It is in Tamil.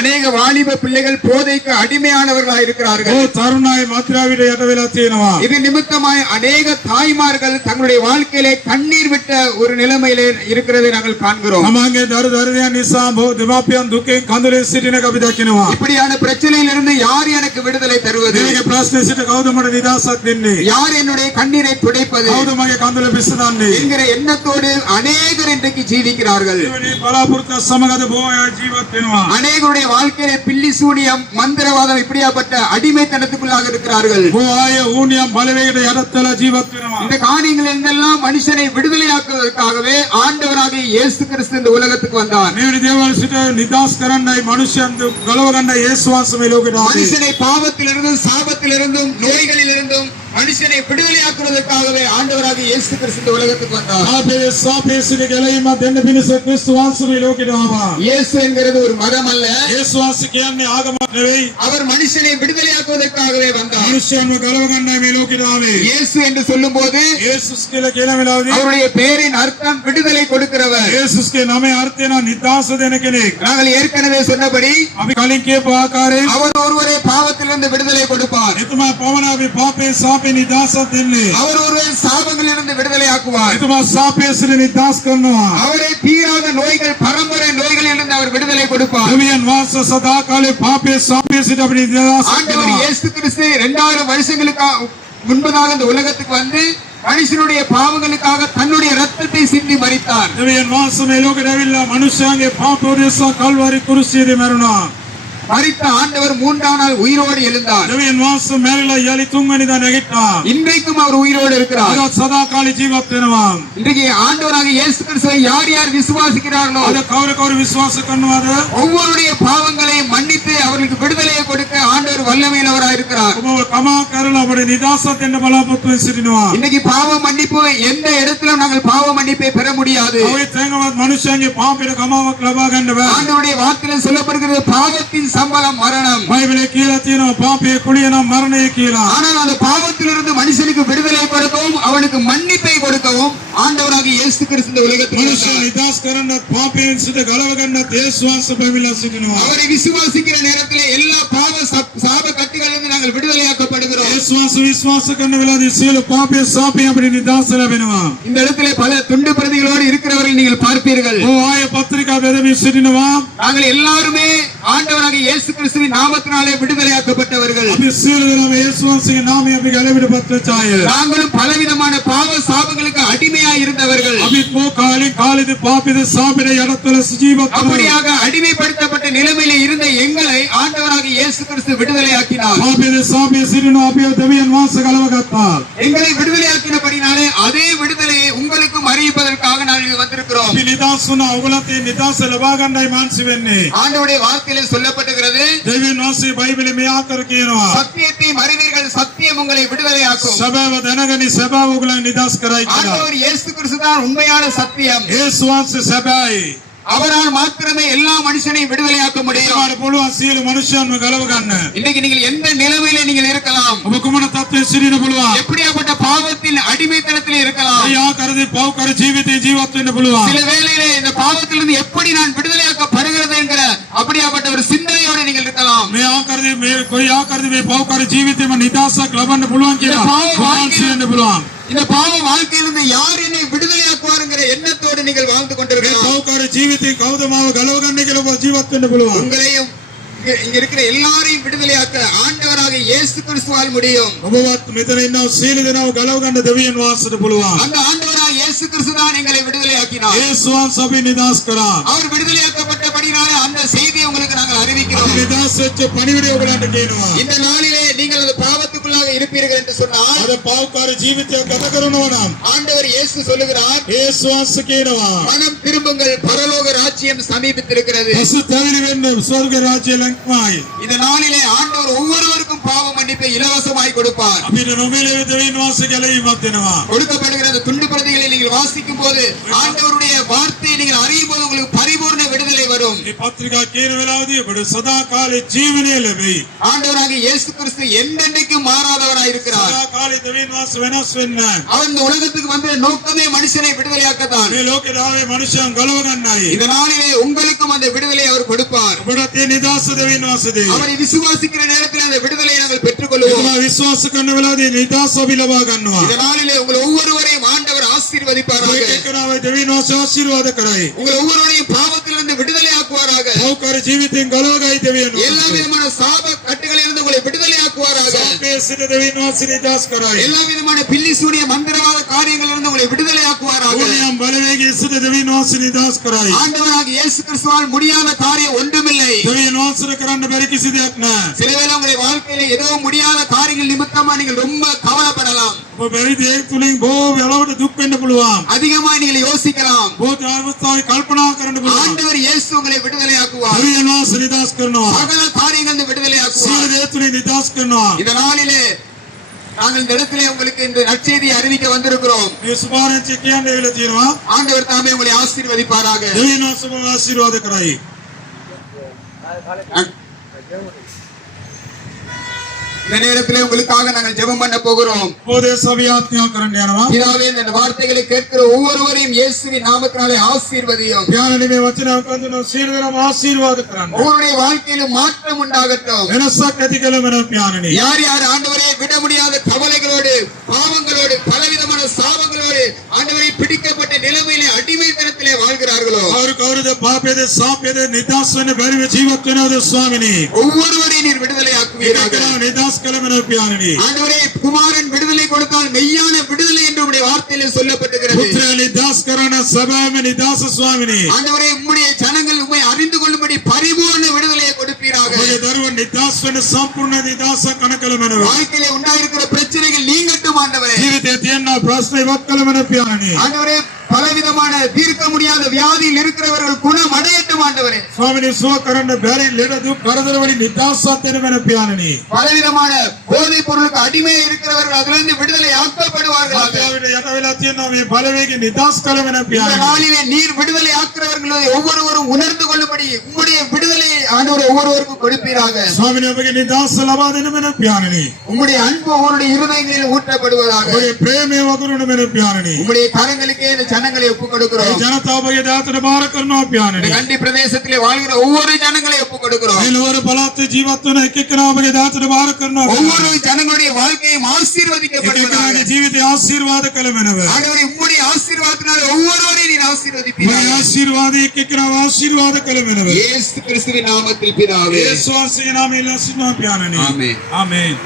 அநேக வாலிப பிள்ளைகள் போதைக்கு அடிமையானவர்களாக இருக்கிறார்கள். ஓ தருணாய் மாத்ராவிட යට වෙලා තියෙනවා. இது நிமித்தமாய் அநேக தாய்மார்கள் தங்களுடைய வாழ்க்கையிலே கண்ணீர் விட்ட ஒரு நிலைமையிலே இருக்கிறதை நாங்கள் காண்கிறோம். තමන්ගේ දරුදරුවන් නිසා දෙමාපියන් දුකෙන් කඳුලෙන් සිටින එක අපි දකිනවා. இப்படியான பிரச்சனையிலிருந்து யார் எனக்கு விடுதலை தருவது? මේකේ ප්‍රශ්නේ සිට කවුද මට නිදහසක් දෙන්නේ? யார் என்னுடைய கண்ணீரை துடைப்பது? කවුද මගේ කඳුල පිස්සදන්නේ? என்கிற எண்ணத்தோடு அநேகர் இன்றைக்கு ஜீவிக்கிறார்கள். එවැනි බලාපොරොත්තු සමගද බොහෝ අය ජීවත් වෙනවා. அநேகருடைய வாழ்க்கையிலே பில்லி சூனியம் மந்திரவாதம் இப்படியாப்பட்ட அடிமைத்தனத்துக்குள்ளாக இருக்கிறார்கள். බොහෝ අය ඌනියම් බලවේගයට යටත් වෙලා ජීවත් වෙනවා. இந்த காரியங்களிலிருந்தெல்லாம் மனுஷனை விடுதலையாக்குவதற்காகவே ஆண்டவராகிய இயேசு கிறிஸ்து இந்த உலகத்துக்கு வந்தார். මෙවැනි දේවල් සිට නිදහස් කරන්නයි මනුෂ්‍යයන් ගලව ගන්නයි යේසුස් වහන්සේ මේ ලෝකෙට ආවේ. மனுஷனை பாவத்திலிருந்தும் சாபத்திலிருந்தும் நோய்களிலிருந்தும் மனுஷனை விடுதலையாக்குவதற்காகவே ஆண்டவராகிய இயேசு கிறிஸ்து இந்த உலகத்துக்கு வந்தார். சாபே සිට ගැලවීම දෙන්න පිණිස ක්‍රිස්තු වහන්සේ මේ ලෝකෙට ආවා. இயேசு என்கிறது ஒரு மதம் அல்ல. යේසුස් වහන්සේ කියන්නේ ආගමක් නෙවෙයි. அவர் மனுஷனை விடுதலையாக்குவதற்காகவே வந்தார். මනුෂ්‍යයන්ව ගලව ගන්නයි මේ ලෝකෙට ආවේ. இயேசு என்று சொல்லும்போது යේසුස් කියලා කියන වෙලාවේදී அவருடைய பெயரின் அர்த்தம் விடுதலை கொடுக்கிறவர். යේසුස්ගේ නමේ අර්ථය නම් නිදහස දෙන කෙනෙක්. நாங்கள் ஏற்கனவே சொன்னபடி අපි කලින් කියපු ආකාරයෙන් அவர் ஒருவரே பாவத்திலிருந்து விடுதலை கொடுப்பார். එතුමා පවනාවේ පාපේ සාපේ නිදහසක් දෙන්නේ. அவர் ஒருவரே சாபங்களிலிருந்து விடுதலை ஆக்குவார். එතුමා සාපේ සිට නිදහස් කරනවා. அவரே தீராத நோய்கள் பரம்பரை நோய்களிலிருந்து அவர் விடுதலை கொடுப்பார். දෙවියන් වහන්සේ සදා කාලේ පාපේ සාපේ සිට අපිට නිදහස් ஆண்டவர் කරනවා. இயேசு கிறிஸ்து 2000 வருஷங்களுக்கு முன்பதாக இந்த உலகத்துக்கு வந்து மனுஷனுடைய பாவங்களுக்காக தன்னுடைய ரத்தத்தை சிந்தி மரித்தார். දෙවියන් වහන්සේ මේ ලෝකෙට ඇවිල්ලා මනුෂ්‍යයන්ගේ පාප උදෙසා කල්වාරි කුරුසියේදී මැරුණා. மரித்த ஆண்டவர் 3ஆம் நாள் உயிரோடு எழுந்தார். දෙවියන් වහන්සේ මැරිලා යලි 3 වෙනිදා නැගිට්ටා. இன்றைக்கும் அவர் உயிரோடு இருக்கிறார். අද සදා කාලේ ජීවත් වෙනවා. இன்றைக்கு ஆண்டவராக இயேசு கிறிஸ்துவை யார் யார் விசுவாசிக்கிறார்களோ අද කවුරු කවුරු විශ්වාස කරනවද? ஒவ்வொருடைய பாவங்களையும் மன்னித்து அவர்களுக்கு விடுதலையை கொடுக்க ஆண்டவர் வல்லமையுள்ளவராக இருக்கிறார். ඔබව කමා කරලා අපේ නිදහසක් දෙන්න බලාපොරොත්තු වෙ සිටිනවා. இன்னைக்கு பாவ மன்னிப்பு எந்த இடத்திலும் நாங்கள் பாவ மன்னிப்பை பெற முடியாது. ඔය තැන්වවත් මනුෂ්‍යයන්ගේ පාපයට කමාවක් ලබා ගන්න බෑ. ஆண்டவருடைய வார்த்தையில சொல்லப்படுகிறது பாவத்தின் சம்பளம் மரணம். බයිබලයේ කියලා තියෙනවා පාපයේ කුලිය නම් මරණය කියලා. ஆனால் அந்த பாவத்திலிருந்து மனுஷனுக்கு விடுதலை கொடுக்கவும் அவனுக்கு மன்னிப்பை கொடுக்கவும் ஆண்டவராகிய இயேசு கிறிஸ்து இந்த உலகத்தில் මනුෂ්‍ය வந்தார். නිදහස් කරන්නත් පාපයෙන් සිට ගලව ගන්නත් යේසුස් වහන්සේ පැමිණලා සිටිනවා. அவரை விசுவாசிக்கிற நேரத்தில் எல்லா பாவ சாப கட்டுகளிலிருந்து நாங்கள் விடுதலையாக்கப்படுகிறோம். යේසුස් වහන්සේ විශ්වාස කරන වෙලාවේදී සියලු පාපයේ සාපයෙන් අපිට නිදහස ලැබෙනවා. இந்த இடத்திலே பல துண்டு பிரதிகளோடு இருக்கிறவர்கள் நீங்கள் பார்ப்பீர்கள். ඔය ආය පත්‍රිකා බෙදමින් සිටිනවා. நாங்கள் எல்லாருமே ஆண்டவராகிய இயேசு கிறிஸ்துவின் நாமத்தினாலே விடுதலையாக்கப்பட்டவர்கள். අපි සියලු දෙනාම යේසුස් වහන්සේගේ නාමයෙන් අපි ගැලවිටපත් වෙච්ච අය. நாங்களும் பலவிதமான பாவ சாபங்களுக்கு அடிமையாய் இருந்தவர்கள். අපිත් මො කාලෙදී පාපෙද සාපෙද යටත්වල ජීවත් அப்படியாக அடிமைப்படுத்தப்பட்ட நிலைமையிலே இருந்த எங்களை ஆண்டவராகிய இயேசு கிறிஸ்து விடுதலையாக்கினார். පාපෙද සාපෙද සිටිනවා අපිව දෙවියන් වහන්සේ ගලව ගත්තා. எங்களை விடுதலையாக்கினபடினாலே அதே விடுதலையை உங்களுக்கும் அறிவிப்பதற்காக நாங்கள் வந்திருக்கிறோம். අපි නිදහස් වුණා. ඔයගලත් මේ නිදහස ලබා ගන්නයි මාන්සි වෙන්නේ. ஆண்டவருடைய வார்த்தையிலே சொல்லப்பட்டிருக்கிறது, දෙවියන් වහන්සේ බයිබලේ මේ ආකාර කියනවා. சத்தியத்தை அறிவீர்கள், சத்தியம் உங்களை விடுதலையாக்கும். සබාව දැනගනි සබාව ඔයගලන් නිදහස් කරයි කියලා. ஆண்டவர் இயேசு கிறிஸ்து தான் உண்மையான சத்தியம். යේසුස් වහන්සේ සබායි. அவரால் மாத்திரமே எல்லா மனுஷனையும் விடுதலையாக்க முடியும். ඒකට පුළුවන් සියලු මනුෂ්‍යයන්ව ගලව ගන්න. இன்னைக்கு நீங்கள் எந்த நிலைமையிலே நீங்கள் இருக்கலாம், ඔබ කුමන තත්ත්වයේ සිටින පුළුවන්. எப்படியாப்பட்ட பாவத்தின் அடிமைத்தனத்திலே இருக்கலாம். ඒ ආකාරයේ පව්කර ජීවිතේ ජීවත් වෙන්න පුළුවන්. சில வேளையிலே இந்த பாவத்திலிருந்து எப்படி நான் விடுதலையாக்கப்படுகிறது என்கிற அப்படியாப்பட்ட ஒரு சிந்தனையோடு நீங்கள் இருக்கலாம். මේ ආකාරයේ මේ කොයි ආකාරයේ මේ පව්කර ජීවිතේම නිදහසක් ලබන්න පුළුවන් කියලා වාන්සි වෙන්න පුළුවන්. இந்த பாவ வாழ்க்கையிலிருந்து யார் என்னை விடுதலையாக்குவார்ங்கிற எண்ணத்தோடு நீங்கள் வாழ்ந்து கொண்டிருக்கலாம். පව්කර ජීවිතේ කවුද මාව ගලව ගන්න කියලා ඔබ ජීවත් වෙන්න පුළුවන්. உங்களையும் இங்க இருக்கிற எல்லாரையும் விடுதலையாக்க ஆண்டவராக இயேசு கிறிஸ்துவால் முடியும். ඔබවත් මෙතන ඉන්නව සීල දෙනව ගලව ගන්න දෙවියන් වහන්සේට පුළුවන්. அந்த ஆண்டவராக இயேசு கிறிஸ்து தான் எங்களை விடுதலையாக்கினார். යේසුස් වහන්සේ අපි නිදහස් කරා. அவர் விடுதலையாக்கப்பட்டபடினாலே அந்த செய்தியை உங்களுக்கு நாங்கள் அறிவிக்கிறோம். නිදහස් වෙච්ච පණිවිඩය ඔයගලන්ට කියනවා. இந்த நாளிலே நீங்கள் அந்த பாவத்துக்குள்ளாக இருப்பீர்கள் என்று சொன்னால் අද පව්කාර ජීවිතයක් ගත කරනවා නම් ஆண்டவர் இயேசு சொல்லுகிறார், යේසුස් වහන්සේ කියනවා மனம் திரும்புங்கள், பரலோக ராஜ்யம் சமீபித்திருக்கிறது. පසුතැවිලි වෙන්න ස්වර්ග රාජ්‍ය ලංකායි. இந்த நாளிலே ஆண்டவர் ஒவ்வொருவருக்கும் பாவ மன்னிப்பை இலவசமாய் கொடுப்பார். අපිට නොමිලේ දෙවියන් වහන්සේ ගැලවීමක් දෙනවා. கொடுக்கப்படுகிற அந்த துண்டு பிரதிகளை நீங்கள் வாசிக்கும் போது ஆண்டவருடைய வார்த்தையை நீங்கள் அறியும் போது உங்களுக்கு பரிபூர்ண விடுதலை வரும். මේ පත්‍රිකා කියන වෙලාවදී ඔබට සදා කාලේ ජීවනය ලැබෙයි. ஆண்டவராகிய இயேசு கிறிஸ்து என்றென்றைக்கும் மாறாதவராய் இருக்கிறார். සදා කාලේ දෙවියන් වහන්සේ වෙනස් වෙන්නේ නැහැ. அவர் இந்த உலகத்துக்கு வந்த நோக்கமே மனுஷனை விடுதலையாக்கத்தான். මේ ලෝකේ ආවේ මනුෂ්‍යයන් ගලව ගන්නයි. இந்த நாளிலே உங்களுக்கும் அந்த விடுதலை அவர் கொடுப்பார். ඔබට ඒ නිදාස දෙවියන් වහන්සේ දෙයි. அவரை விசுவாசிக்கிற நேரத்தில் அந்த விடுதலையை நாங்கள் பெற்றுக்கொள்வோம். ඔබ විශ්වාස කරන වෙලාවදී නිදාස අපි ලබා ගන්නවා. இந்த நாளிலே உங்கள் ஒவ்வொருவரையும் ஆண்டவர் ஆசீர்வதிப்பாராக. ඒකනාවේ දෙවියන් වහන්සේ ආශිර්වාද කරයි. உங்கள் ஒவ்வொருவரையும் பாவத்திலிருந்து விடுதலை ஆக்குவாராக. පෞකාර ජීවිතෙන් ගලව ගයි දෙවියන් எல்லா වහන්සේ. விதமான சாப கட்டுகளிலிருந்து உங்களை விடுதலை ஆக்குவாராக. සාපේ සිට දෙවියන් වහන්සේ නිදාස් කරයි. எல்லா விதமான பில்லி சூனிய மந்திரவாத காரியங்களிலிருந்து உங்களை விடுதலை ஆக்குவாராக. ඕනියම් බලවේගයේ සිට දෙවියන් වහන්සේ නිදාස් කරයි. ஆண்டவராகிய இயேசு கிறிஸ்துவால் முடியாத காரியம் ஒன்றுமில்லை. දෙවියන් වහන්සේට කරන්න බැරි කිසි දෙයක් නැහැ. சிலவேளை உங்களுடைய வாழ்க்கையில ஏதோ முடியாத காரியங்கள் நிமித்தமா நீங்கள் ரொம்ப கவலைப்படலாம். ඔබ බැරි දෙයක් තුලින් බොහෝ වෙලාවට දුක් වෙන්න පුළුවන්. அதிகமாய் நீங்கள் யோசிக்கலாம். බොහෝ අවස්ථාවේ කල්පනා කරන්න පුළුවන්. ஆண்டவர் இயேசு உங்களை விடுதலை ஆக்குவார். දෙවියන් වහන්සේ නිදාස් කරනවා. சகல காரியங்கள் விடுதலை සියලු ஆக்குவார். දේ තුලින් නිදාස් කරනවා. இந்த நாளிலே நாங்கள் இந்த இடத்திலே உங்களுக்கு இந்த நற்செய்தியை அறிவிக்க வந்திருக்கிறோம். මේ සුභාරංචිය කියන්නේ වෙලා තියෙනවා. ஆண்டவர் தாமே உங்களை ஆசீர்வதிப்பாராக. දෙවියන් වහන්සේ ඔබව ආශිර්වාද කරයි. இந்த நேரத்திலே உங்களுக்காக நாங்கள் ஜெபம் பண்ண போகிறோம். පොදේ සවියාත්මය කරන්න යනවා. பிதாவே, இந்த வார்த்தைகளை கேட்கிற ஒவ்வொருவரையும் இயேசுவின் நாமத்தினாலே ஆசீர்வதியும். ඥානනේ මේ වචන අකන්දන සියලු දෙනාම ආශිර්වාද කරන්න. ஒவ்வொருடைய வாழ்க்கையிலும் மாற்றம் உண்டாகட்டும். වෙනසක් ඇති කළ වෙන ඥානනේ. யார் யார் ஆண்டவரே விட முடியாத கவலைகளோடு, பாவங்களோடு, பலவிதமான சாபங்களோடு ஆண்டவரை பிடிக்கப்பட்ட நிலைமையிலே அடிமைத்தனத்திலே வாழ்கிறார்களோ කවුරු කවුරුද පාපයේද සාපයේද නිදාස් වෙන්න බැරිව ජීවත් වෙනවද ස්වාමිනේ? ஒவ்வொருவரையும் நீர் விடுதலை ஆக்குவீராக. ඒකලා නිදාස් කළ වෙන ඥානනේ. ஆண்டவரே, குமாரன் விடுதலை கொடுத்தால் மெய்யான விடுதலை என்று உம்முடைய வார்த்தையிலே சொல்லப்பட்டிருக்கிறது. පුත්‍රයා නිදාස් කරන සබාවම නිදාස ස්වාමිනේ. ஆண்டவரே, உம்முடைய ஜனங்கள் உம்மை அறிந்து கொள்ளும்படி பரிபூர்ண விடுதலையை கொடுப்பீராக. ඔබගේ දරුවන් නිදාස් වෙන සම්පූර්ණ නිදාසක් කනකල වෙනවා. வாழ்க்கையிலே உண்டாயிருக்கிற பிரச்சனைகள் நீங்கட்டும் ஆண்டவரே. ජීවිතයේ තියෙන ප්‍රශ්න ඉවත් කළ වෙන ඥානනේ. ஆண்டவரே, பலவிதமான தீர்க்க முடியாத வியாதியில் இருக்கிறவர்கள் குணம் அடையட்டும் ஆண்டவரே. ස්වාමිනේ සුව කරන්න බැරි ලෙඩ දුක් කරදර වලින් නිදාසක් දෙන වෙන ඥානනේ. பலவிதமான போதைப் பொருளுக்கு அடிமையாக இருக்கிறவர்கள் அதிலிருந்து விடுதலை ஆக்கப்படுவார்களாக. ආත්මාවට යට වෙලා තියෙනවා මේ බලවේගයෙන් නිදාස් කළ වෙන இந்த ඥානනේ. நாளிலே நீர் விடுதலை ஆக்குறவர்களை ஒவ்வொருவரும் உணர்ந்து கொள்ளும்படி உம்முடைய விடுதலையை ஆண்டவரே ஒவ்வொருவருக்கும் கொடுப்பீராக. ස්වාමිනේ ඔබගේ නිදාස ලබා දෙන වෙන ඥානනේ. உம்முடைய அன்பு ஒவ்வொருடைய இருதயங்களில் ஊற்றப்படுவதாக. ඔබගේ ප්‍රේමය වගුරුන වෙන ඥානනේ. உம்முடைய கரங்களுக்கே இந்த ஜனங்களை ஒப்புக் ඒ கொடுக்கிறோம். ජනතාව ඔබගේ දාතට බාර කරනවා இந்த ඥානනේ. கண்டி பிரதேசத்திலே வாழ்கிற ஒவ்வொரு ஜனங்களை ஒப்புக் கொடுக்கிறோம். මේ ලෝර පළාතේ ජීවත් වෙන එක එක්කෙනා ඔබගේ දාතට බාර කරනවා. ஒவ்வொரு ஜனங்களுடைய வாழ்க்கையும் ஆசீர்வதிக்கப்படுவதாக. එකෙනාගේ ජීවිතය ආශිර්වාද කළ වෙනව. ஆண்டவரே, உம்முடைய ஆசீர்வாதத்தினாலே ஒவ்வொருவரையும் நீர் ඔබගේ ஆசீர்வதிப்பீராக. ආශිර්වාදයේ එක එක්කෙනාව ආශිර්වාද කළ වෙනව. இயேசு கிறிஸ்துவின் நாமத்தில் பிதாவே. යේසුස් වහන්සේගේ නාමයෙන් ආශිර්වාද ඥානනේ. ආමේන්. ආමේන්.